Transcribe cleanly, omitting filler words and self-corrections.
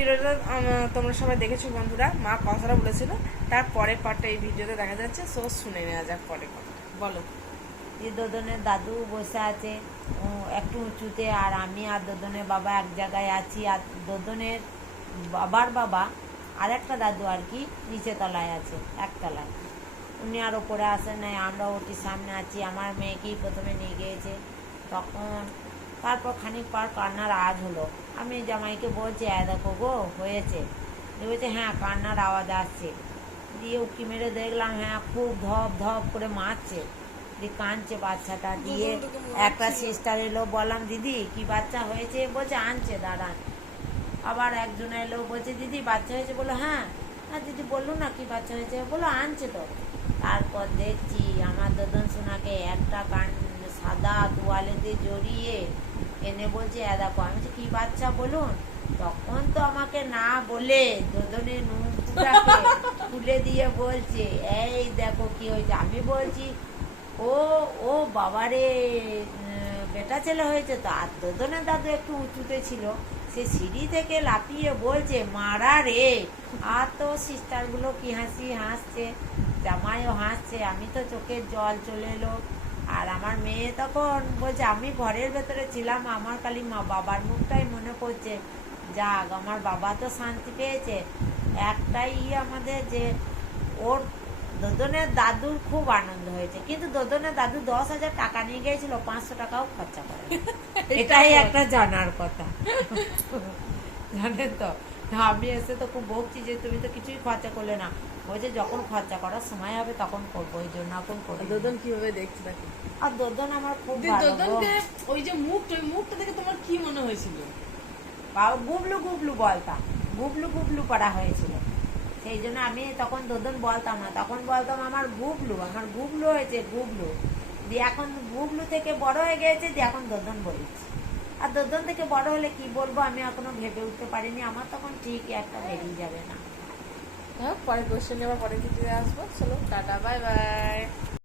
ভিডিওটা তোমরা সবাই দেখেছো বন্ধুরা, মা কথাটা বলেছিল, তার পরের পার্টটা এই ভিডিওতে দেখা যাচ্ছে। সো শুনে নেওয়া যাক পরের কথা। বলো। যে দোদনের দাদু বসে আছে একটু উঁচুতে, আর আমি আর দোদনের বাবা এক জায়গায় আছি, আর দোদনের বাবার বাবা আর একটা দাদু আর কি নিচে তলায় আছে, একতলায়। উনি আর ওপরে আসেন নাই, আমরা ওটির সামনে আছি। আমার মেয়েকেই প্রথমে নিয়ে গিয়েছে। তখন তারপর খানিক পর কান্নার আওয়াজ হলো। আমি জামাইকে বলছি, দেখো গো হয়েছে। বলছে হ্যাঁ কান্নার আওয়াজ আসছে। দিয়ে উকি মেরে দেখলাম, হ্যাঁ খুব ধপ ধপ করে মারছে, দিয়ে কাঁদছে বাচ্চাটা। দিয়ে একটা সিস্টার এলো, বললাম দিদি কি বাচ্চা হয়েছে? বলছে আনছে দাঁড়ান। আবার একজন এলো, বলছে দিদি বাচ্চা হয়েছে? বললো হ্যাঁ। হ্যাঁ দিদি বললো না কি বাচ্চা হয়েছে? বললো আনছে তো। তারপর দেখছি আমার দদন সোনাকে একটা সাদা তোয়ালে দিয়ে জড়িয়ে এনে বলছে দেখো। আমি বলছি কি বাচ্চা বলুন? তখন তো আমাকে না বলে দদনের নুনটাকে তুলে দিয়ে বলছে এই দেখো কি হয়েছে। আমি বলছি ও ও বাবারে, বেটা ছেলে হয়েছে তো। আর দদনের দাদু একটু উঁচুতে ছিল, সে সিঁড়ি থেকে লাফিয়ে বলছে মারা রে। আর তো সিস্টার গুলো কি হাসি হাসছে, জামাইও হাসছে। আমি তো চোখের জল চলে এলো। আর আমার মেয়ে তখন বলছে আমি ঘরের ভেতরে ছিলাম, আমার খালি মা বাবার মুখটাই মনে পড়ছে। যাক আমার বাবা তো শান্তি পেয়েছে। একটাই আমাদের যে ওর দদনের দাদুর খুব আনন্দ হয়েছে, কিন্তু দদনের দাদু 10,000 টাকা নিয়ে গিয়েছিল, 500 টাকাও খরচা করে। এটাই একটা জানার কথা। জানেন তো, আমি এসে তো খুব বকছি যে তুমি তো কিছুই খরচা করলে না। বলছে যখন খরচা করার সময় হবে তখন করবো, ওই জন্য এখন করবো। দোদন কিভাবে দেখছে তাকে? আর দদন আমার খুব ভালো গো। দোদনকে ওই যে মুখটা, ওই মুখটা দেখে তোমার কি মনে হয়েছিল? গুবলু গুবলু বলতাম, গুবলু গুবলু করা হয়েছিল। সেই জন্য আমি তখন দোদন বলতাম না, তখন বলতাম আমার গুবলু, আমার গুবলু হয়েছে গুবলু। দিয়ে এখন গুবলু থেকে বড় হয়ে গেছে, দিয়ে এখন দোদন বলেছি। আর দোদন থেকে বড় হলে কি বলবো আমি এখনো ভেবে উঠতে পারিনি। আমার তখন ঠিক একটা বেরিয়ে যাবে না। পরের কোয়েশ্চেন আবার পরের ভিডিওতে আসবো। চলো টাটা, বাই বাই।